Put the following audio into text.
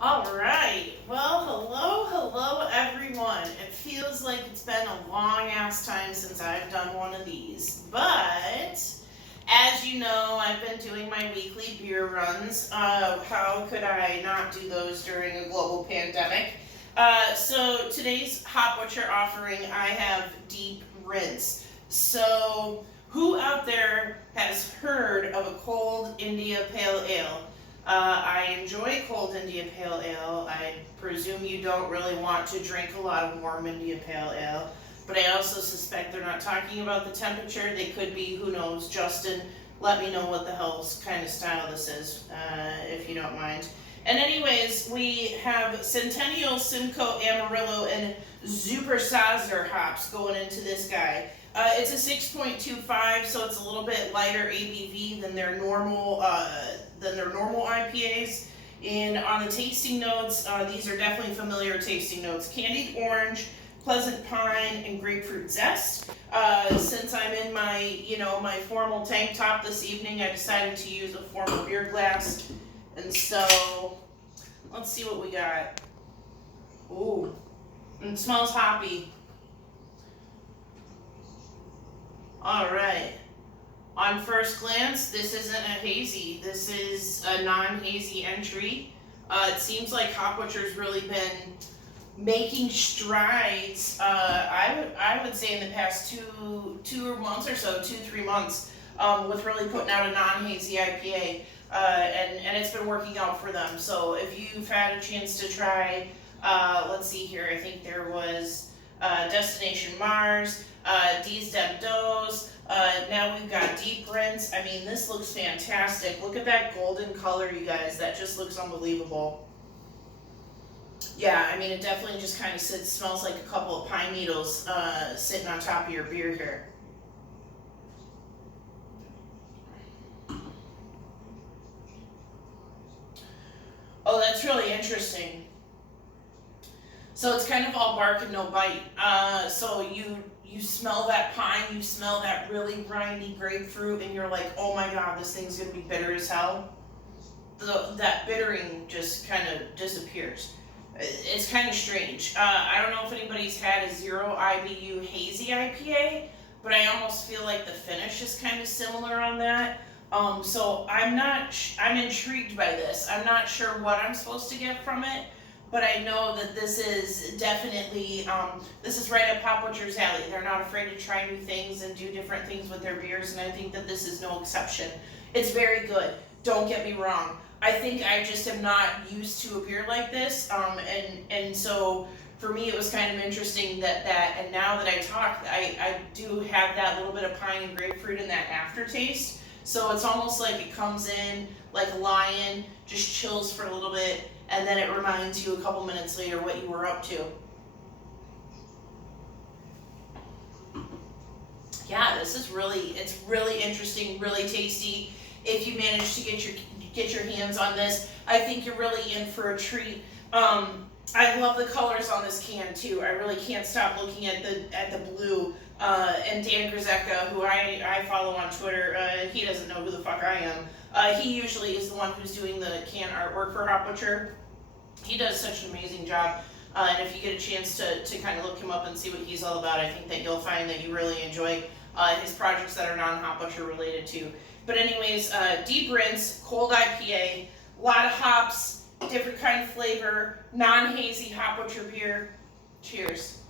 All right. Well, hello, everyone. It feels like it's been a long ass time since I've done one of these. But, as you know, I've been doing my weekly beer runs. How could I not do those during a global pandemic? So, today's Hot Butcher offering, I have Deep Rinse. So, who out there has heard of a cold India Pale Ale? I enjoy cold India Pale Ale. I presume you don't really want to drink a lot of warm India Pale Ale. But I also suspect they're not talking about the temperature. They could be, who knows. Justin, let me know what the hell's kind of style this is, if you don't mind. And anyways, we have Centennial, Simcoe, Amarillo, and Super Sazer hops going into this guy. It's a 6.25, so it's a little bit lighter ABV than their normal IPAs. And on the tasting notes, these are definitely familiar tasting notes: candied orange, pleasant pine, and grapefruit zest. Since I'm in my formal tank top this evening, I decided to use a formal beer glass, and so let's see what we got. Ooh, and it smells hoppy. All right. On first glance, this isn't a hazy. This is a non-hazy entry. It seems like Hot Butcher's really been making strides. I would say in the past two months or so, 2-3 months, with really putting out a non-hazy IPA, and it's been working out for them. So if you've had a chance to try, let's see here. I think there was Destination Mars, D's Dem Does. Now we've got Deep Rinse. I mean, this looks fantastic. Look at that golden color, you guys. That just looks unbelievable. Yeah, I mean, it definitely just kind of smells like a couple of pine needles sitting on top of your beer here. Oh, that's really interesting. So it's kind of all bark and no bite. So you smell that pine, you smell that really rindy grapefruit, and you're like, oh my god, this thing's gonna be bitter as hell. That bittering just kind of disappears. It's kind of strange. I don't know if anybody's had a 0 IBU hazy IPA, but I almost feel like the finish is kind of similar on that. So I'm intrigued by this. I'm not sure what I'm supposed to get from it, but I know that this is definitely, this is right up Hot Butcher's alley. They're not afraid to try new things and do different things with their beers, and I think that this is no exception. It's very good. Don't get me wrong. I think I just am not used to a beer like this, and so for me it was kind of interesting and now that I talk, I do have that little bit of pine and grapefruit in that aftertaste. So it's almost like it comes in like a lion, just chills for a little bit, and then it reminds you a couple minutes later what you were up to. Yeah, it's really interesting, really tasty. If you manage to get your hands on this, I think you're really in for a treat. I love the colors on this can too. I really can't stop looking at the blue. And Dan Grzeka, who I follow on Twitter, he doesn't know who the fuck I am. He usually is the one who's doing the can artwork for Hot Butcher. He does such an amazing job. And if you get a chance to kind of look him up and see what he's all about, I think that you'll find that you really enjoy his projects that are non-Hot Butcher related too. But anyways, Deep Rinse, Cold IPA, a lot of hops, different kind of flavor, non-hazy Hot Butcher beer. Cheers.